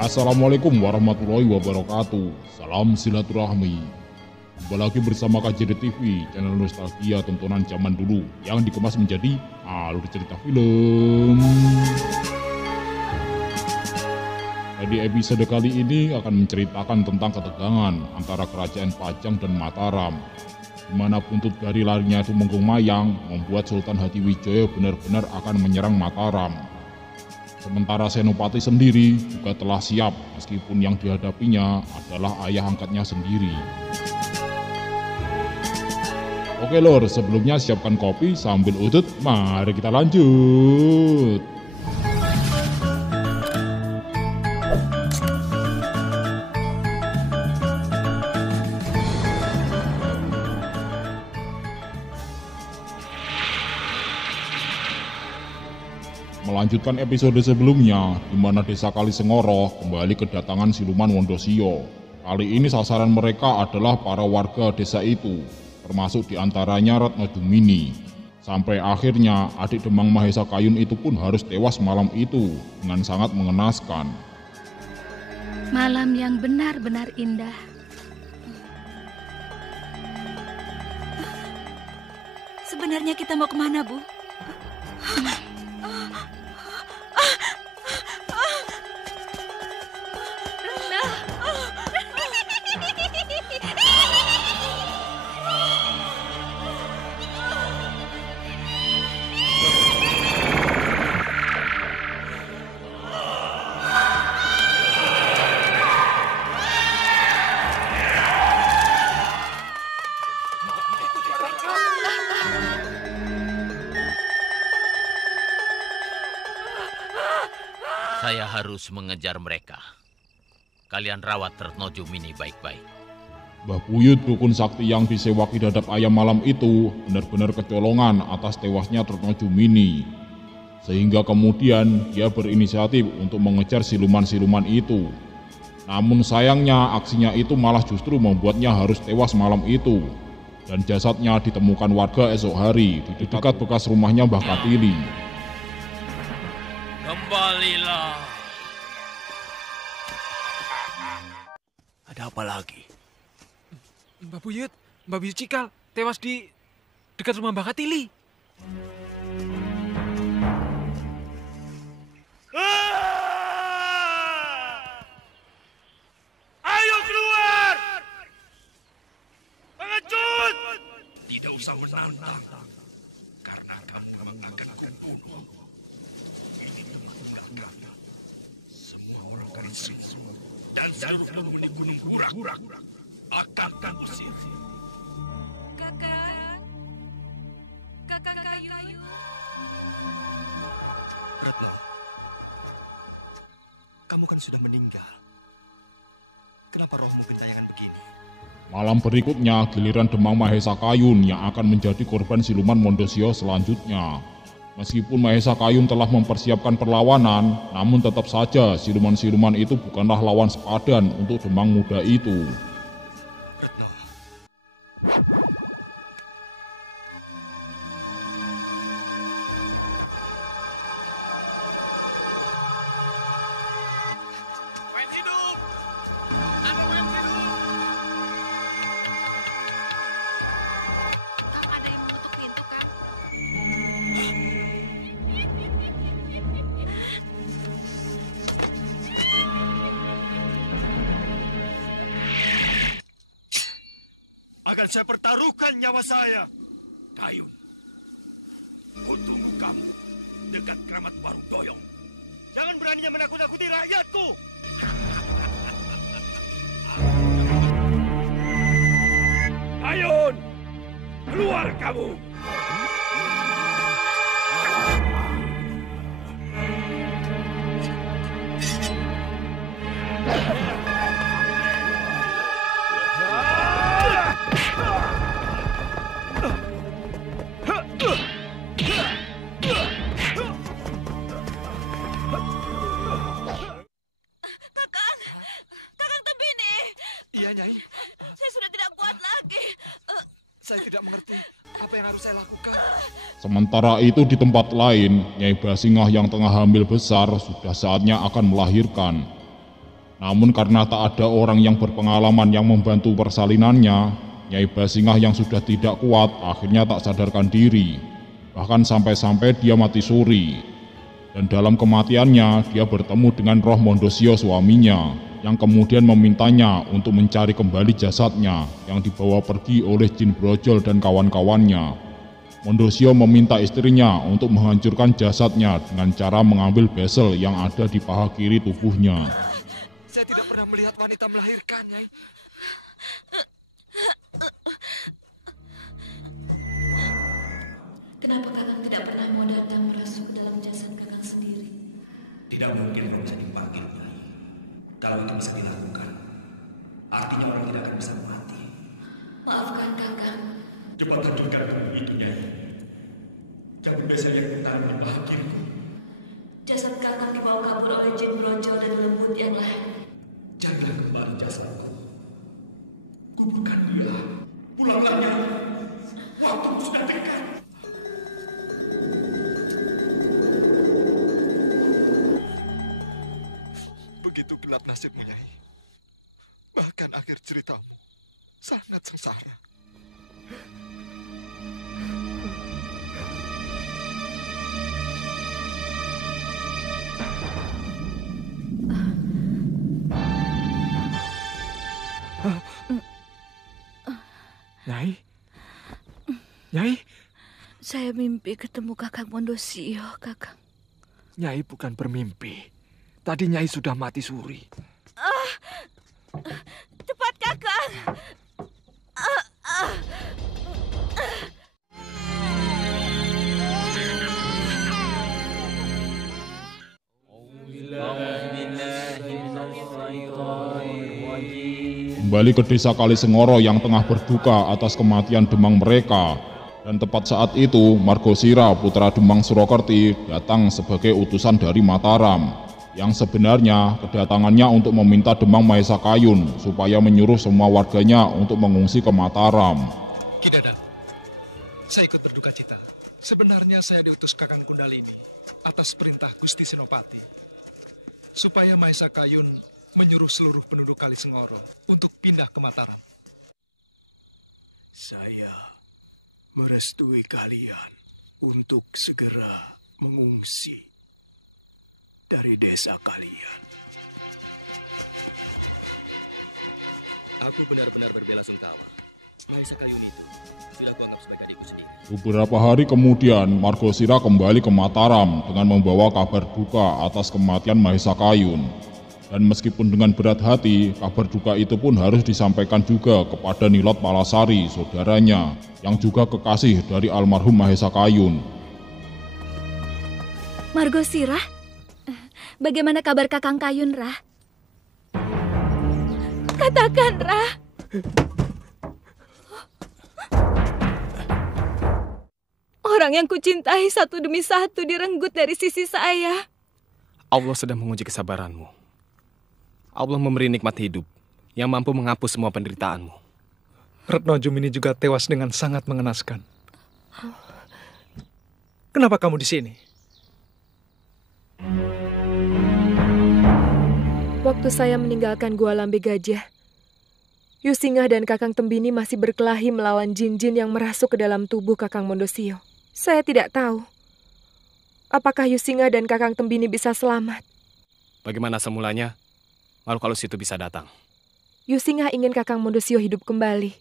Assalamualaikum warahmatullahi wabarakatuh. Salam silaturahmi. Kembali lagi bersama KJD TV, channel nostalgia tontonan zaman dulu yang dikemas menjadi alur cerita film. Di episode kali ini akan menceritakan tentang ketegangan antara kerajaan Pajang dan Mataram, di mana buntut dari larinya Tumenggung Mayang membuat Sultan Hatiwijaya benar-benar akan menyerang Mataram. Sementara Senopati sendiri juga telah siap meskipun yang dihadapinya adalah ayah angkatnya sendiri. Oke lor, sebelumnya siapkan kopi sambil udut, mari kita lanjut. Melanjutkan episode sebelumnya, di mana desa Kalisengoro kembali kedatangan siluman Wondosio. Kali ini sasaran mereka adalah para warga desa itu, termasuk diantaranya Ratno Jumini. Sampai akhirnya adik Demang Mahesa Kayun itu pun harus tewas malam itu dengan sangat mengenaskan. Malam yang benar-benar indah. Sebenarnya kita mau kemana, Bu? Saya harus mengejar mereka. Kalian rawat Retno Jumini baik-baik. Mbah Buyut dukun sakti yang disewa Ki Dadap Ayam malam itu benar-benar kecolongan atas tewasnya Retno Jumini. Sehingga kemudian dia berinisiatif untuk mengejar siluman-siluman itu. Namun sayangnya aksinya itu malah justru membuatnya harus tewas malam itu. Dan jasadnya ditemukan warga esok hari di dekat bekas rumahnya Mbah Katili. Kembalilah. Ada apa lagi? Mbak Buyut Cikal tewas di dekat rumah Mbak Katili. Ayo keluar! Pengecut! Tidak usah menantang, karena kamu akan kuno. Ini telah semua orang Karisim dan seluruh penghuni Gurak akan usir. Kakak Kayu. Retno, kamu kan sudah meninggal. Kenapa rohmu gentayangan begini? Malam berikutnya giliran Demang Mahesa Kayun yang akan menjadi korban siluman Wondosio selanjutnya. Meskipun Mahesa Kayun telah mempersiapkan perlawanan, namun tetap saja siluman-siluman itu bukanlah lawan sepadan untuk Demang muda itu. Retno, Ada yang menutup pintu kan? akan saya pertaruhkan nyawa saya. Kayun, kutumu kamu dekat keramat warung doyong. Jangan beraninya menakut-nakuti rakyatku. Ayun, keluar kamu. Kakang Tebini. Iya, Nyai. Saya sudah tidak kuat lagi. Saya tidak mengerti apa yang harus saya lakukan. Sementara itu di tempat lain, Nyai Basingah yang tengah hamil besar sudah saatnya akan melahirkan. Namun karena tak ada orang yang berpengalaman yang membantu persalinannya, Nyai Basingah yang sudah tidak kuat akhirnya tak sadarkan diri. Bahkan sampai-sampai dia mati suri. Dan dalam kematiannya dia bertemu dengan roh Mondosio suaminya, yang kemudian memintanya untuk mencari kembali jasadnya yang dibawa pergi oleh jin brojol dan kawan-kawannya. Mondosio meminta istrinya untuk menghancurkan jasadnya dengan cara mengambil besel yang ada di paha kiri tubuhnya. Saya tidak pernah melihat wanita melahirkan, Nyai. Kenapa Kakang tidak pernah mau datang merasuk dalam jasad Kakang sendiri? Tidak mungkin kalau bisa dipanggil, Nyai. Kalau itu bisa dilakukan, artinya orang tidak akan bisa mati. Maafkan Kakang. Cepat hancurkan tubuh itu, Nyai. Jangan biasa yang tahan di paha kiriku. Jasad Kakang dibawa kabur oleh jin brojol dan lembut yang lain. Jangan kembali jasadku. Kuburkan dia. Pulanglah, Nyai. Waktu sudah dekat. Begitu gelap nasibmu, Nyai. Bahkan akhir ceritamu sangat sengsara. Nyai? Nyai? Saya mimpi ketemu Kakang Mondosio, Kakang. Nyai bukan bermimpi. Tadi Nyai sudah mati suri. Cepat, Kakang! Kembali ke desa Kalisengoro yang tengah berduka atas kematian Demang mereka. Dan tepat saat itu, Margosira, putra Demang Surakerti, datang sebagai utusan dari Mataram. Yang sebenarnya kedatangannya untuk meminta Demang Mahesa Kayun supaya menyuruh semua warganya untuk mengungsi ke Mataram. Kidada, saya ikut berduka cita. Sebenarnya saya diutus Kakang Kundalini atas perintah Gusti Senopati, supaya Mahesa Kayun menyuruh seluruh penduduk Kalisengoro untuk pindah ke Mataram. Saya merestui kalian untuk segera mengungsi dari desa kalian. Aku benar-benar berbelasungkawa. Mahesa Kayun itu sudah kuanggap sebagai adikku sendiri. Beberapa hari kemudian, Margosira kembali ke Mataram dengan membawa kabar duka atas kematian Mahesa Kayun. Dan meskipun dengan berat hati, kabar duka itu pun harus disampaikan juga kepada Nilot Palasari, saudaranya, yang juga kekasih dari almarhum Mahesa Kayun. Margosira, bagaimana kabar Kakang Kayun, Rah? Katakan, Rah. Orang yang kucintai satu demi satu direnggut dari sisi saya. Allah sedang menguji kesabaranmu. Allah memberi nikmat hidup yang mampu menghapus semua penderitaanmu. Retno Jumini juga tewas dengan sangat mengenaskan. Kenapa kamu di sini? Waktu saya meninggalkan Gua Lambe Gajah, Yusingah dan Kakang Tembini masih berkelahi melawan jin-jin yang merasuk ke dalam tubuh Kakang Mondosio. Saya tidak tahu apakah Yusingah dan Kakang Tembini bisa selamat. Bagaimana semulanya? Makhluk halus itu bisa datang. Yusingah ingin Kakang Mondosio hidup kembali.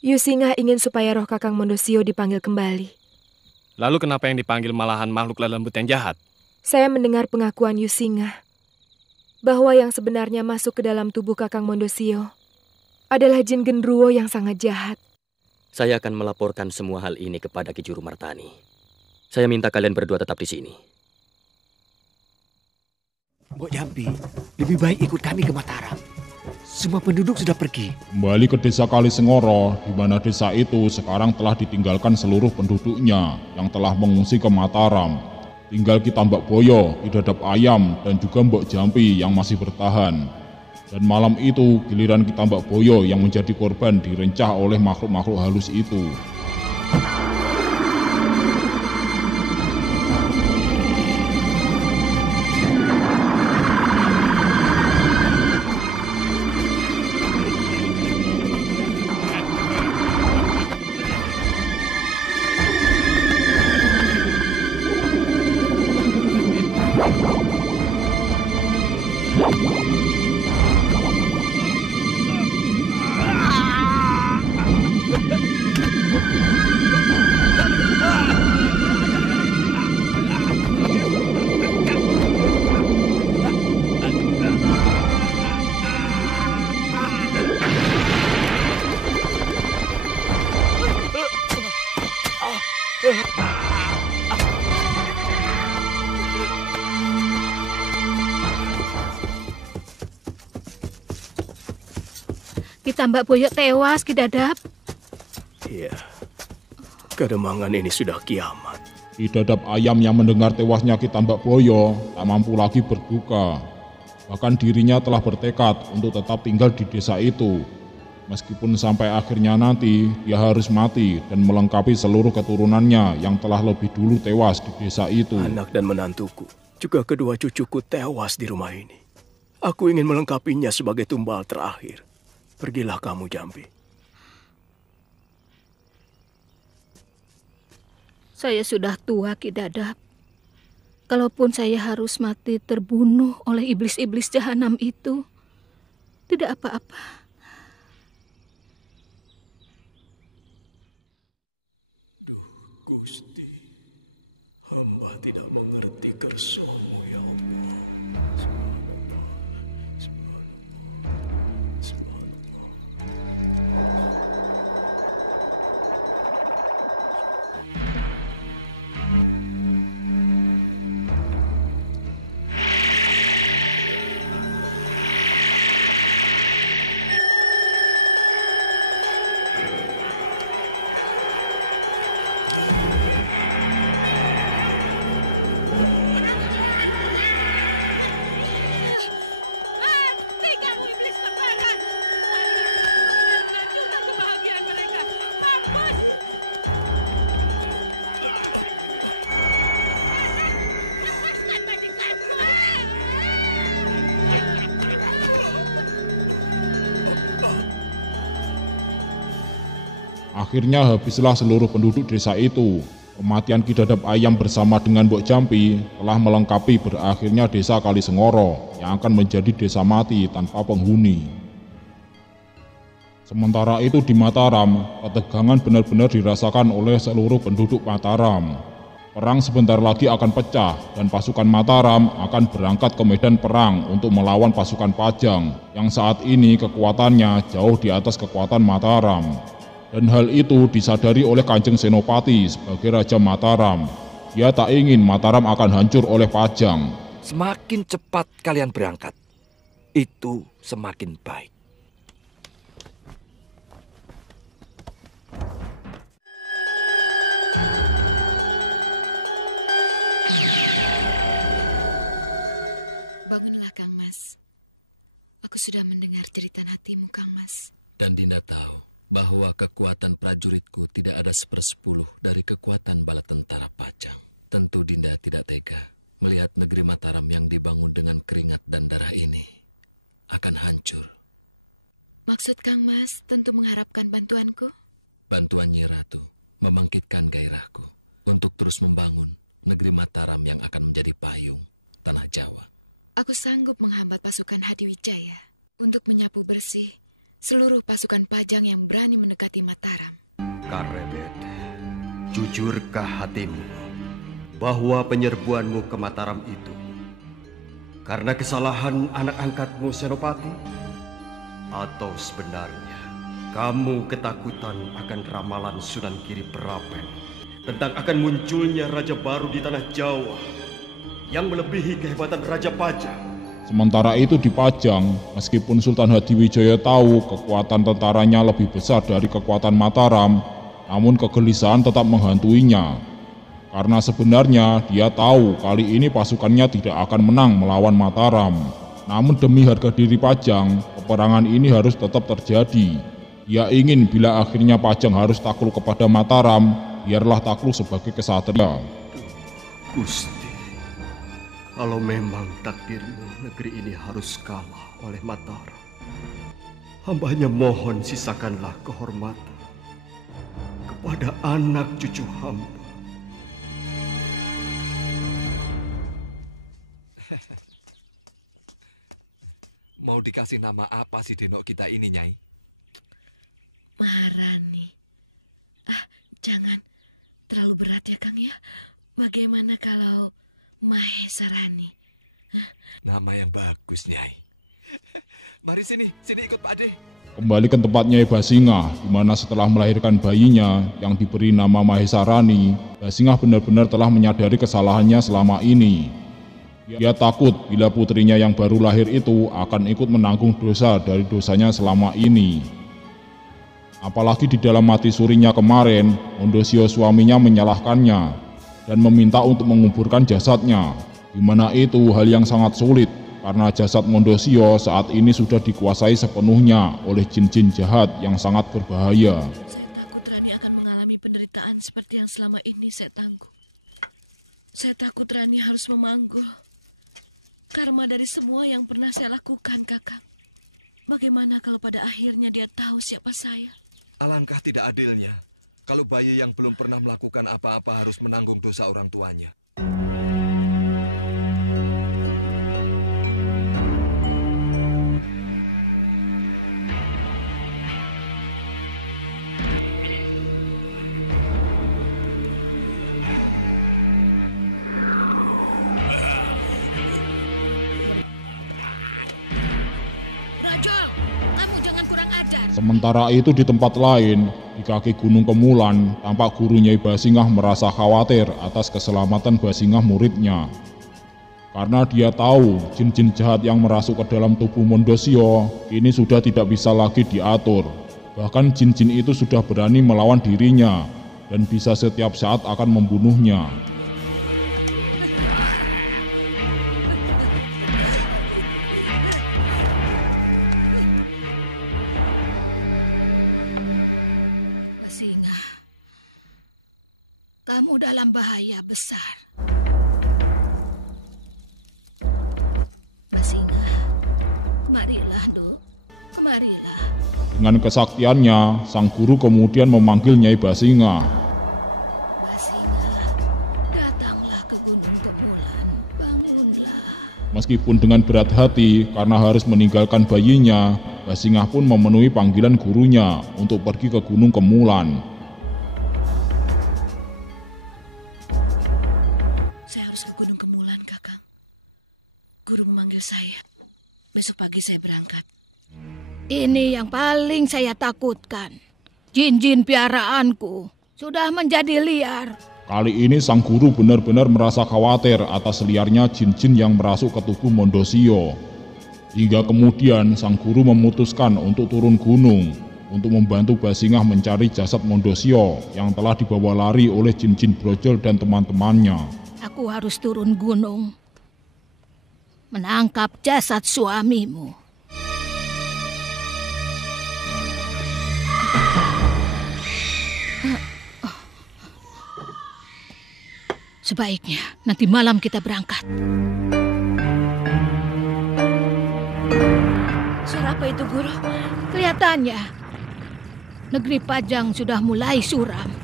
Yusingah ingin supaya roh Kakang Mondosio dipanggil kembali. Lalu kenapa yang dipanggil malahan makhluk lembut yang jahat? Saya mendengar pengakuan Yusingah bahwa yang sebenarnya masuk ke dalam tubuh Kakang Mondosio adalah jin genderuwo yang sangat jahat. Saya akan melaporkan semua hal ini kepada Ki Juru Martani. Saya minta kalian berdua tetap di sini. Mbok Jampi, lebih baik ikut kami ke Mataram. Semua penduduk sudah pergi. Kembali ke desa Kalisengoro, di mana desa itu sekarang telah ditinggalkan seluruh penduduknya yang telah mengungsi ke Mataram. Tinggal kita Mbak Boyo, Ki Dadap Ayam, dan juga Mbok Jampi yang masih bertahan. Dan malam itu giliran kita Mbak Boyo yang menjadi korban direncah oleh makhluk-makhluk halus itu. Kita Mbak Boyo tewas, Ki Dadap. Iya, kedemangan ini sudah kiamat. Ki Dadap Ayam yang mendengar tewasnya Ki Tambak Boyo tak mampu lagi berduka. Bahkan dirinya telah bertekad untuk tetap tinggal di desa itu. Meskipun sampai akhirnya nanti dia harus mati dan melengkapi seluruh keturunannya yang telah lebih dulu tewas di desa itu. Anak dan menantuku, juga kedua cucuku tewas di rumah ini. Aku ingin melengkapinya sebagai tumbal terakhir. Pergilah kamu, Jambi. Saya sudah tua, Ki Dadap. Kalaupun saya harus mati terbunuh oleh iblis-iblis jahanam itu, tidak apa-apa. Gusti, hamba tidak mengerti kersa-Mu, ya Allah. Akhirnya habislah seluruh penduduk desa itu. Kematian Ki Dadap Ayam bersama dengan Mbok Jampi telah melengkapi berakhirnya desa Kalisengoro yang akan menjadi desa mati tanpa penghuni. Sementara itu di Mataram, ketegangan benar-benar dirasakan oleh seluruh penduduk Mataram. Perang sebentar lagi akan pecah dan pasukan Mataram akan berangkat ke medan perang untuk melawan pasukan Pajang yang saat ini kekuatannya jauh di atas kekuatan Mataram. Dan hal itu disadari oleh Kanjeng Senopati sebagai Raja Mataram. Dia tak ingin Mataram akan hancur oleh Pajang. Semakin cepat kalian berangkat, itu semakin baik. Bangunlah, Kang Mas. Aku sudah mendengar cerita hatimu, Kang Mas. Dan Dinda tahu bahwa kekuatan prajuritku tidak ada 1/10 dari kekuatan bala tentara Pajang. Tentu Dinda tidak tega melihat negeri Mataram yang dibangun dengan keringat dan darah ini akan hancur. Maksud Kang Mas tentu mengharapkan bantuanku? Bantuan Nyi Ratu membangkitkan gairahku untuk terus membangun negeri Mataram yang akan menjadi payung tanah Jawa. Aku sanggup menghambat pasukan Hadiwijaya untuk menyapu bersih seluruh pasukan Pajang yang berani mendekati Mataram. Karebet, jujurkah hatimu bahwa penyerbuanmu ke Mataram itu karena kesalahan anak angkatmu Senopati? Atau sebenarnya kamu ketakutan akan ramalan Sunan Giri Prapen tentang akan munculnya raja baru di tanah Jawa yang melebihi kehebatan Raja Pajang? Sementara itu di Pajang, meskipun Sultan Hadiwijaya tahu kekuatan tentaranya lebih besar dari kekuatan Mataram, namun kegelisahan tetap menghantuinya. Karena sebenarnya dia tahu kali ini pasukannya tidak akan menang melawan Mataram. Namun demi harga diri Pajang, peperangan ini harus tetap terjadi. Dia ingin bila akhirnya Pajang harus takluk kepada Mataram, biarlah takluk sebagai kesatria. Gusti, kalau memang takdirmu negeri ini harus kalah oleh Mataram, hambanya mohon sisakanlah kehormatan kepada anak cucu hamba. Mau dikasih nama apa sih Denok kita ini, Nyai? Maharani. Jangan terlalu berat ya, Kang ya. Bagaimana kalau Mahesarani? Nama yang bagus, Nyai. Mari sini ikut Pak Ade. Kembali ke tempat Nyai Basingah, di mana setelah melahirkan bayinya yang diberi nama Mahesarani, Basingah benar-benar telah menyadari kesalahannya selama ini. Dia takut bila putrinya yang baru lahir itu akan ikut menanggung dosa dari dosanya selama ini. Apalagi di dalam mati surinya kemarin, Mondosio suaminya menyalahkannya dan meminta untuk menguburkan jasadnya, di mana itu hal yang sangat sulit karena jasad Mondosio saat ini sudah dikuasai sepenuhnya oleh jin-jin jahat yang sangat berbahaya. Saya takut Rani akan mengalami penderitaan seperti yang selama ini saya tanggung. Saya takut Rani harus memanggul karma dari semua yang pernah saya lakukan, Kakang. Bagaimana kalau pada akhirnya dia tahu siapa saya? Alangkah tidak adilnya kalau bayi yang belum pernah melakukan apa-apa harus menanggung dosa orang tuanya. Sementara itu di tempat lain, di kaki Gunung Kemulan, tampak guru Nyai Basingah merasa khawatir atas keselamatan Basingah muridnya. Karena dia tahu jin-jin jahat yang merasuk ke dalam tubuh Mondosio kini sudah tidak bisa lagi diatur. Bahkan jin-jin itu sudah berani melawan dirinya dan bisa setiap saat akan membunuhnya. Kamu dalam bahaya besar. Basingah, marilah, Duk. Marilah. Dengan kesaktiannya, sang guru kemudian memanggil Nyai Basingah. Basingah, datanglah ke Gunung Kemulan. Bangunlah. Meskipun dengan berat hati karena harus meninggalkan bayinya, Basingah pun memenuhi panggilan gurunya untuk pergi ke Gunung Kemulan. Besok pagi saya berangkat. Ini yang paling saya takutkan. Jin-jin piaraanku sudah menjadi liar. Kali ini sang guru benar-benar merasa khawatir atas liarnya jin-jin yang merasuk ke tubuh Mondosio. Hingga kemudian sang guru memutuskan untuk turun gunung untuk membantu Basingah mencari jasad Mondosio yang telah dibawa lari oleh jin-jin brojol dan teman-temannya. Aku harus turun gunung menangkap jasad suamimu. Sebaiknya nanti malam kita berangkat. Suara apa itu, Guru? Kelihatannya negeri Pajang sudah mulai suram.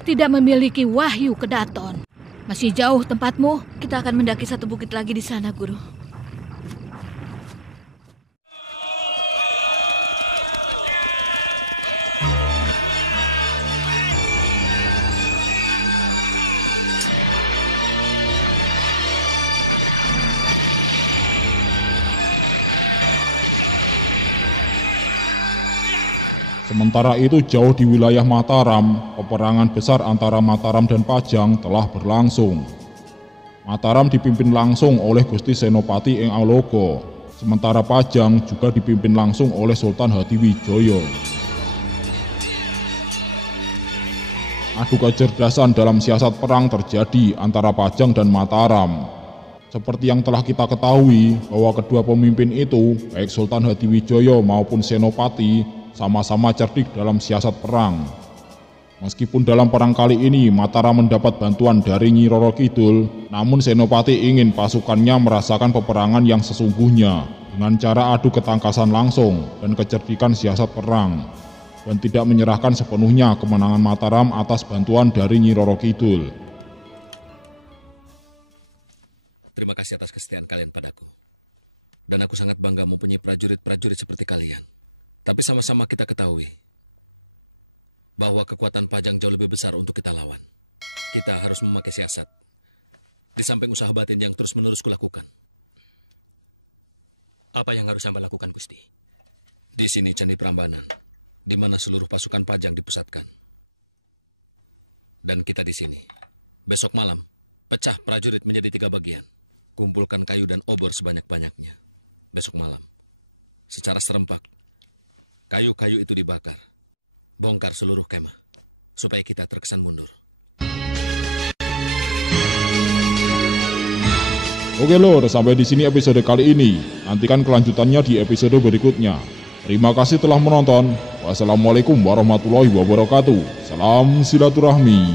Tidak memiliki wahyu kedaton. Masih jauh tempatmu? Kita akan mendaki satu bukit lagi di sana, Guru. Sementara itu jauh di wilayah Mataram, peperangan besar antara Mataram dan Pajang telah berlangsung. Mataram dipimpin langsung oleh Gusti Senopati Ing Alogo, sementara Pajang juga dipimpin langsung oleh Sultan Hadiwijoyo. Adu kecerdasan dalam siasat perang terjadi antara Pajang dan Mataram. Seperti yang telah kita ketahui bahwa kedua pemimpin itu, baik Sultan Hadiwijoyo maupun Senopati, sama-sama cerdik dalam siasat perang. Meskipun dalam perang kali ini Mataram mendapat bantuan dari Nyi Roro Kidul, namun Senopati ingin pasukannya merasakan peperangan yang sesungguhnya dengan cara adu ketangkasan langsung dan kecerdikan siasat perang, dan tidak menyerahkan sepenuhnya kemenangan Mataram atas bantuan dari Nyi Roro Kidul. Terima kasih. kasih atas kesetiaan kalian padaku. Dan aku sangat bangga mempunyai prajurit-prajurit seperti kalian. Tapi sama-sama kita ketahui bahwa kekuatan Pajang jauh lebih besar untuk kita lawan. Kita harus memakai siasat, di samping usaha batin yang terus-menerus kulakukan. Apa yang harus hamba lakukan, Gusti? Di sini Candi Prambanan, di mana seluruh pasukan Pajang dipusatkan. Dan kita di sini. Besok malam, pecah prajurit menjadi 3 bagian. Kumpulkan kayu dan obor sebanyak-banyaknya. Besok malam, secara serempak, kayu-kayu itu dibakar. Bongkar seluruh kemah, supaya kita terkesan mundur. Oke lor, sampai di sini episode kali ini. Nantikan kelanjutannya di episode berikutnya. Terima kasih telah menonton. Wassalamualaikum warahmatullahi wabarakatuh. Salam silaturahmi.